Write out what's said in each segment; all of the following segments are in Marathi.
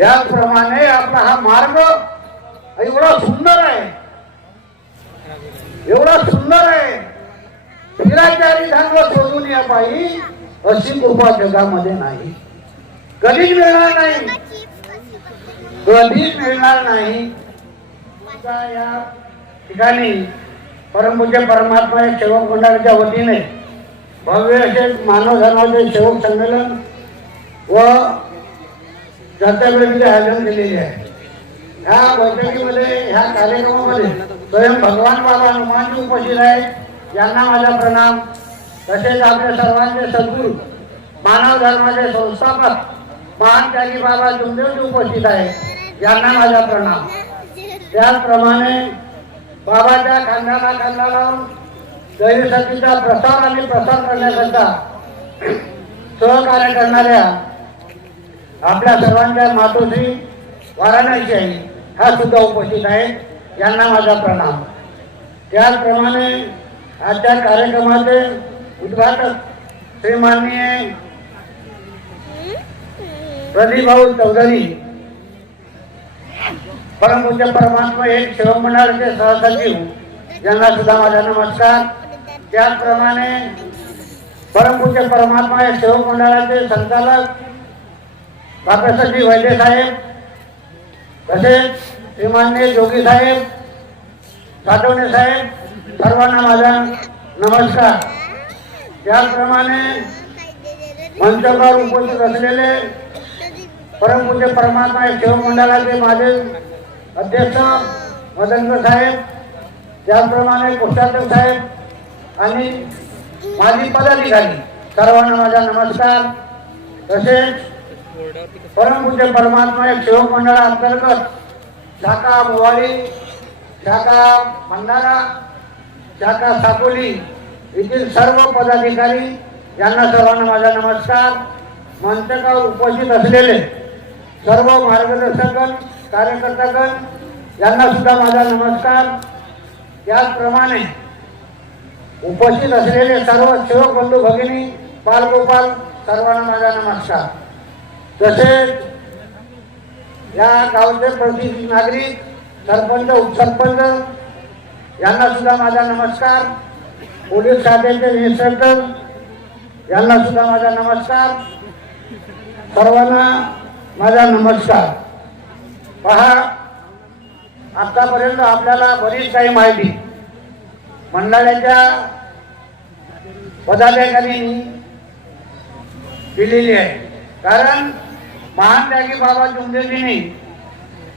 त्याप्रमाणे आपला हा मार्ग एवढा सुंदर आहे, एवढा सुंदर आहे. फिराचारी धर्म सोडून या पायी अशी कृपा जगामध्ये नाही, कधीच मिळणार नाही, कधीच मिळणार नाही. या ठिकाणी परमपूज्य परमात्मा सेवक मंडळाच्या वतीने भव्य असे मानव धर्माचे सेवक संमेलन व चर्चा बैठकीचे आयोजन केलेले आहे. ह्या बैठकीमध्ये ह्या कार्यक्रमामध्ये स्वयं भगवान बाबा हनुमानजी उपस्थित आहेत, यांना माझा प्रणाम. तसेच आपल्या सर्वांचे सद्गुरू मानव धर्माचे संस्थापक महान त्यागी बाबा जुमदेवजी उपस्थित आहेत, यांना माझा प्रणाम. त्याचप्रमाणे बाबाच्या खांद्याला खांदा लावून दैवशक्तीचा प्रसार आणि प्रसार करण्याकरता सहकार्य करणाऱ्या आपल्या सर्वांच्या मातोश्री वाराणसी आई हा सुद्धा उपस्थित आहेत, यांना माझा प्रणाम. त्याचप्रमाणे आजच्या कार्यक्रमाचे उद्घाटक श्रीमाननीय प्रदीप भाऊ चौधरी परमपूज्य परमात्मा एक सेवक मंडळाचे सहसचिव, यांना सुद्धा माझा नमस्कार. त्याचप्रमाणे परमपूज्य परमात्मा एक सेवक मंडळाचे संचालक बाबासाहेब वैद्य साहेब, तसेच श्रीमान्य जोगी साहेब, साठवणे साहेब, सर्वांना माझा नमस्कार. त्याचप्रमाणे मंचावर उपस्थित असलेले परमपूज्य परमात्मा एक सेवक मंडळाचे माझे अध्यक्ष मदनकर साहेब, त्याचप्रमाणे कोषाध्यक्ष साहेब आणि माजी पदाधिकारी, सर्वांना माझा नमस्कार. तसेच परमपूज्य परमात्मा एक सेवक मंडळाअंतर्गत शाखा मोवाडी, शाखा भंडारा, शाखा साकोली येथील सर्व पदाधिकारी, यांना सर्वांना माझा नमस्कार. मंचावर उपस्थित असलेले सर्व मार्गदर्शकगण, कार्यकर्तागण, यांना सुद्धा माझा नमस्कार. त्याचप्रमाणे उपस्थित असलेले सर्व सेवक बंधू भगिनी, बालगोपाल, सर्वांना माझा नमस्कार. तसेच या गावचे प्रतिनिधी नागरिक, सरपंच, उपसरपंच, यांना सुद्धा माझा नमस्कार. पोलीस खात्याचे इन्स्पेक्टर, यांना सुद्धा माझा नमस्कार. सर्वांना माझा नमस्कार. पहा, आतापर्यंत आपल्याला बरीच काही माहिती मंडळाच्या पदाधिकाऱ्यांनी दिलेली आहे. कारण महान त्यागी बाबा जुमदेवजींनी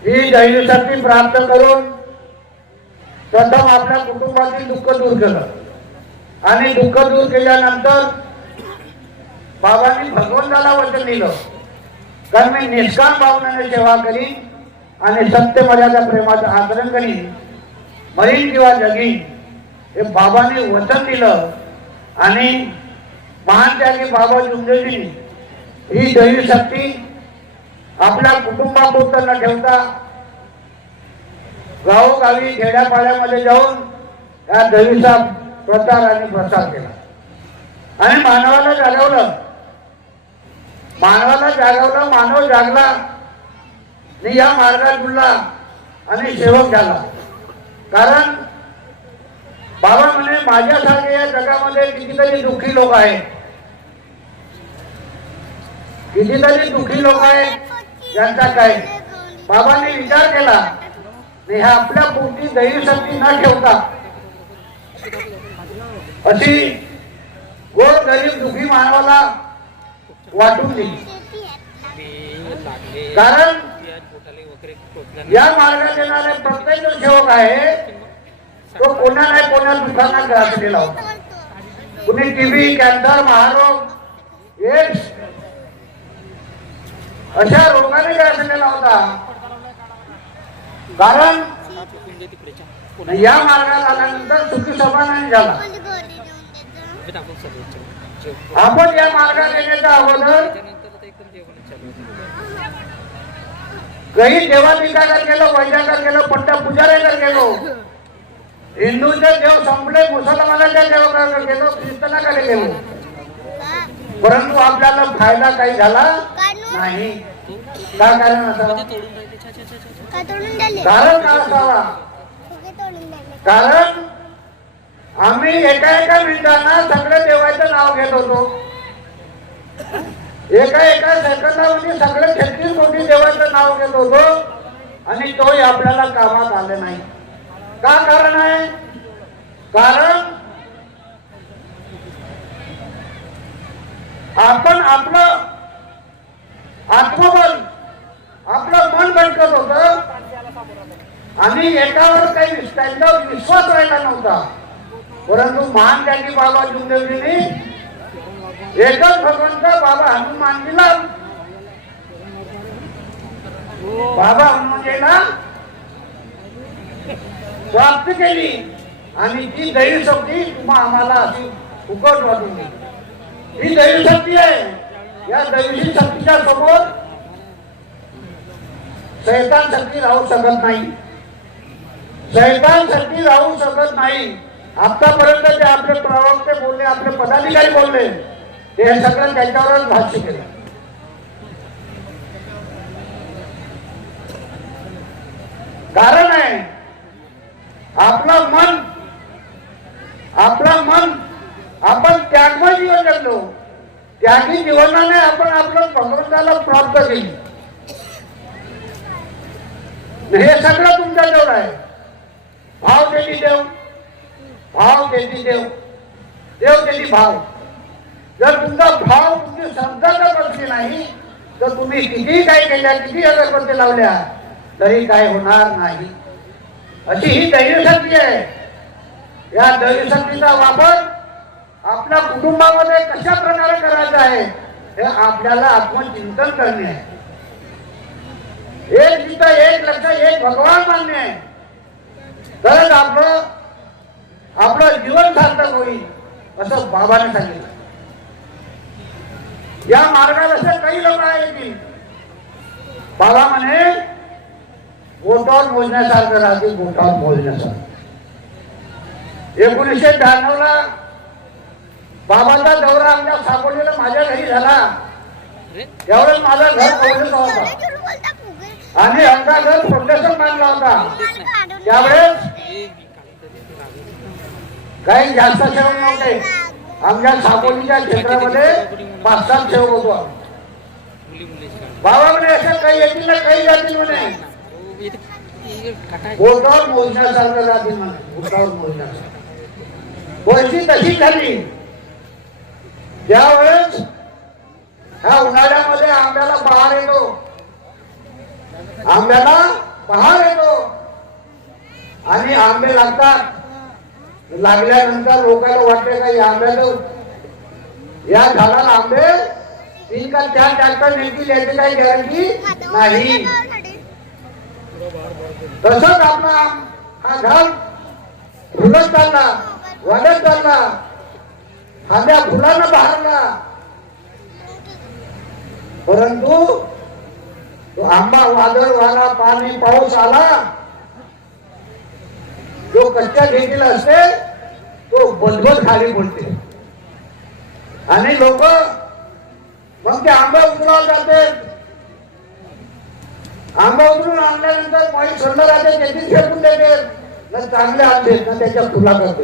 ही दैवशक्ती प्राप्त करून प्रथम आपल्या कुटुंबातील दुःख दूर केलं आणि दुःख दूर केल्यानंतर बाबांनी भगवंताला वचन दिलं, कारण मी निष्काम भावनेने सेवा करीन आणि सत्य मर्यादा प्रेमाचं आचरण करीन, मरीन किंवा जगीन, हे बाबांनी वचन दिलं. आणि महान त्यागी बाबा जुमदेवजींनी ही दैवशक्ती आपल्या कुटुंबापुरतं न ठेवता गावोगावी खेड्यापाड्यामध्ये जाऊन या दैवीचा प्रचार आणि प्रसार केला आणि मानवाला जागवलं. मानव जागला आणि या मार्गात बुडला आणि सेवक झाला. कारण बाबा म्हणे, माझ्यासारखे या जगामध्ये कितीतरी दुःखी लोक आहेत, कितीतरी दुःखी लोक आहेत, यांचा काय. बाबांनी विचार केला, ह्या आपल्या पुरती दैवशक्ती न ठेवता अशी गोर गरीब दुःखी मानवाला वाटून दिली. कारण या मार्गात येणारे प्रत्येक जो सेवक आहे तो कोणा नाही कोणा दुःखांना ग्रासलेला होता. कुणी टीबी, कॅन्सर, महारोग, एड्स अशा रोगाने ग्रासलेला होता. कारण या मार्गात आल्यानंतर सुखी समाधान झाला. आपण या मार्गात येण्याच्या अगोदर काही देवाधिकावर गेलो, वैद्याकडे गेलो, पट्ट पुजाऱ्याकडे गेलो, हिंदूचे देव संपले, मुसलमानाच्या देवाकडे गेलो, ख्रिस्तानाकडे गेलो, परंतु आपल्याला फायदा काही झाला नाही. काय कारण असावं? कारण काय असावा? कारण आम्ही एका एका मिनिटांना सगळं देवाचं नाव घेत होतो. एका एका सेकंदामध्ये सगळे 36 कोटी देवाचं नाव घेत होतो आणि तोही आपल्याला कामात आले नाही. का कारण आहे? कारण आपण आपलं आत्मबल आपलं मन भटकत होत आणि एकावर काही त्यांचा विश्वास राहिला नव्हता. परंतु महान त्यागी बाबा जुमदेवजींनी एकच भगवंत बाबा हनुमानजीला बाबा हनुमानजीला प्राप्त केली आणि ती दैवी शक्ती तुम्हा आम्हाला अशी फुकट वाटून गेली. ही दैवी शक्ती आहे. या दैवी शक्तीच्या समोर शैतान शक्ती राहू शकत नाही. शैतान शक्ती राहू शकत नाही. आतापर्यंत जे आपले प्रवक्ते बोलले, आपले पदाधिकारी बोलले, ते सगळं त्याच्यावरच भाष्य केलं. कारण आहे आपलं मन आपण त्यागमय जीवन जगलो. त्यागी जीवनाने आपण आपलं भगवंताला प्राप्त केली. हे सगळं तुमच्या जवळ आहे. भाव देती देव, भाव देती देव, देव देती भाव. जर तुमचा भाव तुमची श्रद्धा जर बसली नाही तर तुम्ही किती काय केल्या, किती अगरबत्ती लावल्या तरी काय होणार नाही. अशी ही दैवी शक्ती आहे. या दैवी शक्तीचा वापर आपल्या कुटुंबामध्ये कशा प्रकारे करायचा आहे हे आपल्याला आत्मचिंतन करणे आहे. एक चित्त, एक लक्ष, एक भगवान मानणे आहे. तरच आपलं जीवन सार्थक होईल असं बाबाने सांगितलं. या मार्गात असे काही लोक आहेत बाबा म्हणे बोटावर मोजण्यासारखं राहते, बोटावर मोजण्यासारखं. 1992 ला बाबाचा दौरा आमच्या साकोलीला माझ्या घरी झाला. त्यावेळेस माझा घर फोडण्याचा होता आणि आमचा घर फोडण्याचा मानला होता. त्यावेळेस काही जास्त सेवक नव्हते. आमच्या साकोलीच्या क्षेत्रामध्ये 5-7 सेवक होतो. बाबा म्हणे असं काही येतील ना, काही जातील म्हणे. बोटावर मोजण्यासारखं राहतील म्हणे, बोटावर मोजण्यासारखं. परिस्थिती तशी झाली. ज्यावेळेस ह्या उन्हाळ्यामध्ये आंब्याला बहार येतो, आंब्याला बहार येतो आणि आंबे लागतात. लागल्यानंतर लोकांना वाटते का या आंब्याचं, या झाडाला आंबे 3 का 4 ट्रॅक्टर नेतील याची काही गॅरंटी नाही. तसंच आपला हा झाड फुलत चालला, वाढत चालला, आंब्या फुलांना बहारला. परंतु तो आंबा वादळ वारा, पाणी, पाऊस आला, जो कच्च्या ठेकीला असते तो बदबद खाली पडते आणि लोक मग ते आंबा उचलायला जाते. आंबा उचलून आणल्यानंतर पाणी थंड राहते, त्याची फेकून देते. न चांगले आंबे ना त्याच्या फुला करते.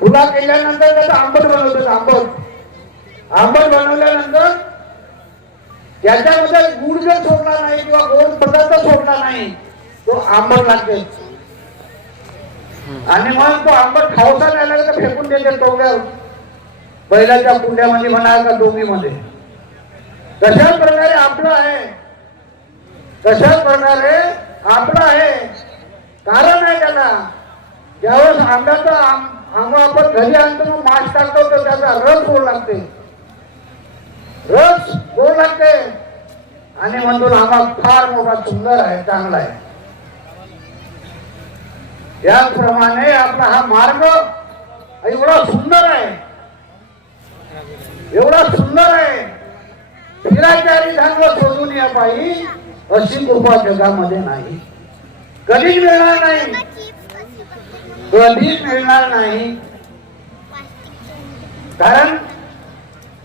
फुला केल्यानंतर त्याचा आंबट बनवतात. आंबट बनवल्यानंतर त्याच्यामध्ये गुड जर सोडला नाही किंवा गोड पदार्थ सोडला नाही तो आंबट लागते आणि मग तो आंबट खावसा नाही लागला तर फेकून देते टोंग्यावर, बैलाच्या कुंड्यामध्ये म्हणा का डोंगीमध्ये. तशाच प्रकारे आपलं आहे. तशाच प्रकारे आपलं आहे. कारण आहे त्याला. ज्यावेळेस आंब्याचा आंबा आपण घरी आणतो मग माश टाकतो तर त्याचा रस गोड लागते, रस गोड लागते आणि म्हणतो आंबा फार मोठा सुंदर आहे, चांगला आहे. याप्रमाणे आपला हा मार्ग एवढा सुंदर आहे, एवढा सुंदर आहे. फिराचारी धर्म सोडून या पायी अशी कृपा जगामध्ये नाही, कधीच मिळणार नाही, कधीच मिळणार नाही. कारण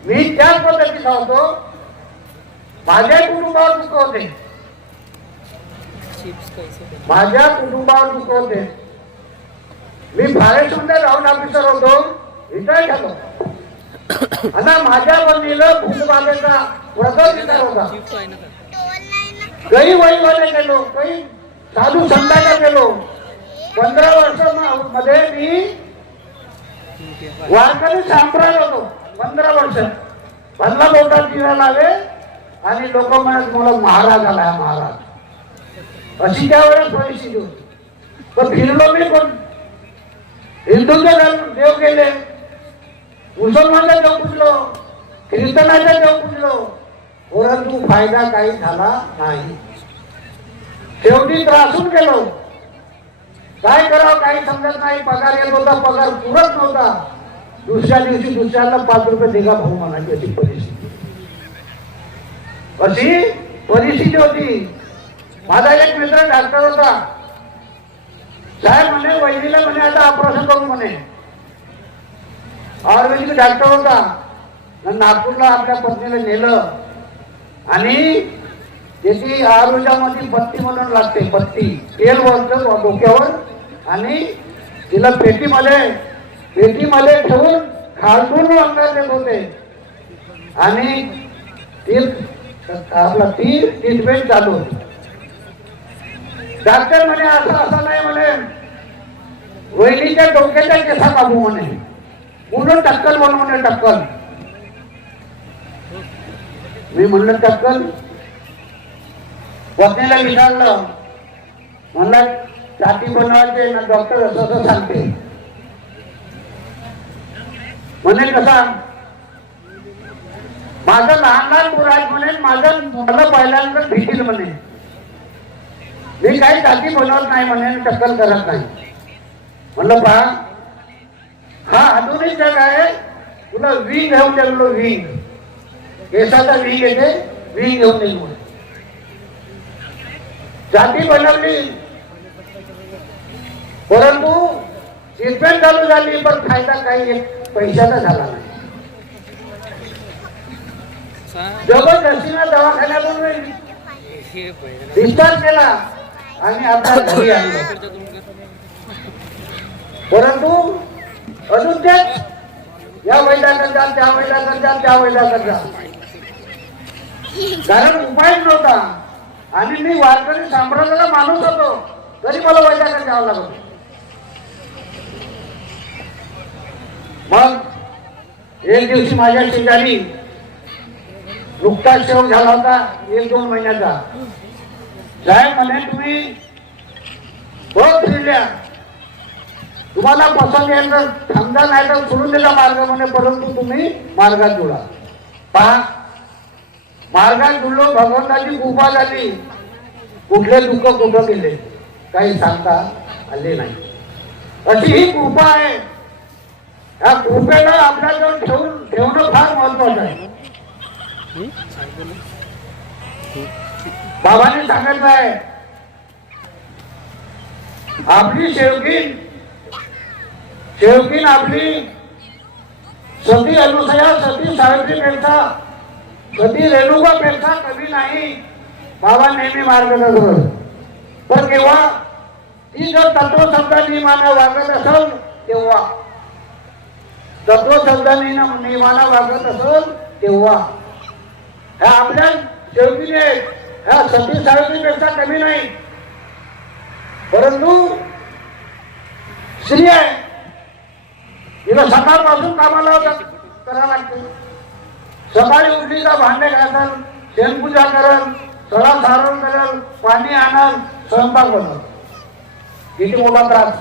मी त्याच पद्धतीचा होतो माझ्या कुटुंबावर दुःख होते, माझ्या कुटुंबावर दुःख होते. मी फॉरेस्ट मध्ये राऊंड ऑफिसर होतो, रिटायर झालो. आता माझ्या बहिणीला भूकबाधेचा प्रसव विचार होता. काही वहीवाले गेलो, काही साधू संतांना गेलो. 15 वर्ष मध्ये मी वारकरी सांप्रदाय होतो. 15 वर्ष पन्ना बोटात दिवा लावे आणि लोक म्हणत मला महाराज आला महाराज, अशी त्यावेळेस परिस्थिती होती. पण फिरलो मी, पण हिंदूचे देव गेले, मुसलमानचा देव पूजलो, ख्रिस्तानाचा देव पूजलो, परंतु फायदा काही झाला नाही. शेवटी त्रासून गेलो. काय करावं काही समजत नाही. पगार येत होता, पगार पुरत नव्हता. दुसऱ्या दिवशी दुसऱ्याला 5 रुपये देगा भाऊ म्हणायची अशी परिस्थिती होती. माझा एक मित्र डॉक्टर होता. साहेब म्हणे वहिनीला म्हणे आता ऑपरेशन करू म्हणे. आयुर्वेदिक डॉक्टर होता. नागपूरला आपल्या पत्नीला नेलं आणि त्याची आरोग्यामध्ये पत्ती म्हणून लागते, पत्ती तेल वरतं डोक्यावर आणि तिला पेटीमध्ये ठेवून खालून अंगात देत होते आणि आपला ट्रीटमेंट चालू होती. डॉक्टर म्हणे असं नाही म्हणे, वहिनीच्या डोक्याच्या केसा काढू म्हणे, पूर्ण टक्कल बनवणे टक्कल. मी म्हणलं टक्कल. पत्नीला विचारलं, म्हणला छाती बनवायचे ना डॉक्टर असं सांगते म्हणे. कसा माझं लहान मुलाज म्हणे, मला पहिल्यांदा भेटील म्हणे. मी काही छाती बनवत नाही म्हणे, टक्कल करत नाही. म्हणलं पहा हा आधुनिक जग आहे, तुला विंग घेऊन गेलो. विंग केसाचा विंग येते, विंग घेऊन येईल म्हणून छाती बनवली. परंतु ट्रीटमेंट चालू झाली, पण फायदा काही पैशाचा झाला नाही. जबरदस्तीनं दवाखान्यातून डिस्चार्ज केला आणि आपल्या घरी आणलं. परंतु अजून तेच या वैद्याकडे जा, त्या वैद्याकडे जा, त्या वैद्याकडे जा, कारण उपायच नव्हता. आणि मी वारकरी संप्रदायाला माणूस होतो, तरी मला वैद्याकडे जावं लागत. मग एक दिवशी माझ्या शेजारी नुकताच शेवट झाला होता 1-2 महिन्याचा. साहेब म्हणे तुम्ही बहुत फिरल्या, तुम्हाला पसंत येईल तर समजा, नाही तर सोडून दिला मार्ग म्हणे, परंतु तुम्ही मार्गात जुळा. पहा मार्गात जुळलो, भगवंताची कृपा झाली. कुठले दुःख कुठं गेले काही सांगता आले नाही. अशी ही कृपा आहे. या कृपेला आपल्याजवळ ठेवणं फार महत्वाचं आहे. बाबांनी सांगितलं आहे, आपली शेवकीन आपली सती अनुसया, सती सावित्रीपेक्षा, सती रेणुकापेक्षा कमी नाही. बाबा नेहमी मार्गदर्शन. पण केव्हा ती जर तत्वशब्द नियमानं वागत असेल, तेव्हा तत्वशब्द नियमानं वागत असेल तेव्हा ह्या आपल्या शेवकीने ह्या सती सावित्रीपेक्षा कमी नाही. परंतु स्त्री आहे, तिला सकाळपासून कामाला करावं लागतं. सकाळी उठली का भांडे घासल, शेणपूजा करल, सडा सारण करल, पाणी आणल, स्वयंपाक बनल. किती मोठा त्रास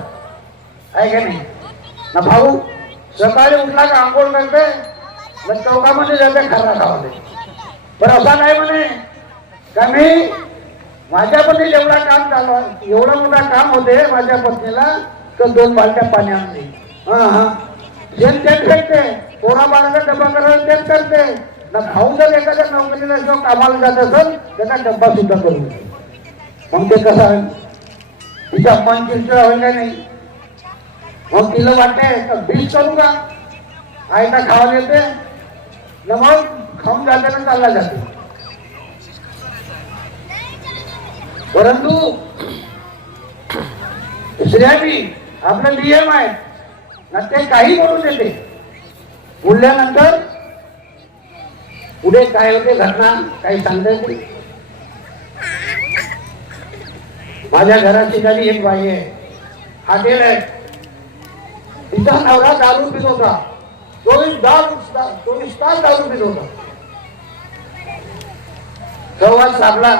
आहे का नाही ना भाऊ. सकाळी उठला का आंघोळ करते, मग चौकामध्ये जाते खर्रा खावाले. पण असा नाही म्हणे का मी माझ्या पत्नीला एवढा काम चालू, एवढा मोठा काम होते माझ्या पत्नीला, तर 2 बालट्या पाणी आणले. शेण तेच करते, पोरा बाळाचा डबा करायला तेच करते ना. भाऊ जर एखाद्या नोकरीला जो कामाला जात असेल, त्याचा डब्बा सुद्धा करून. मग ते कसं आहे, तिच्या मन चिडचिड होईल का नाही. मग तिला वाटते बीज करू का, आईला खावायला येते ना, मग खाऊन जाते ना चालला जाते. परंतु स्त्रियांनी आपलं नियम आहे ना, ते काही बोलू देते. बोलल्यानंतर पुढे काय होते घटना काही सांगता येते. माझ्या घराची शेजारी एक बाई आहे, हॉटेल आहे. तिचा नवरा दारू पित होता. 24 तास दारू पित होता. संवाद साधला.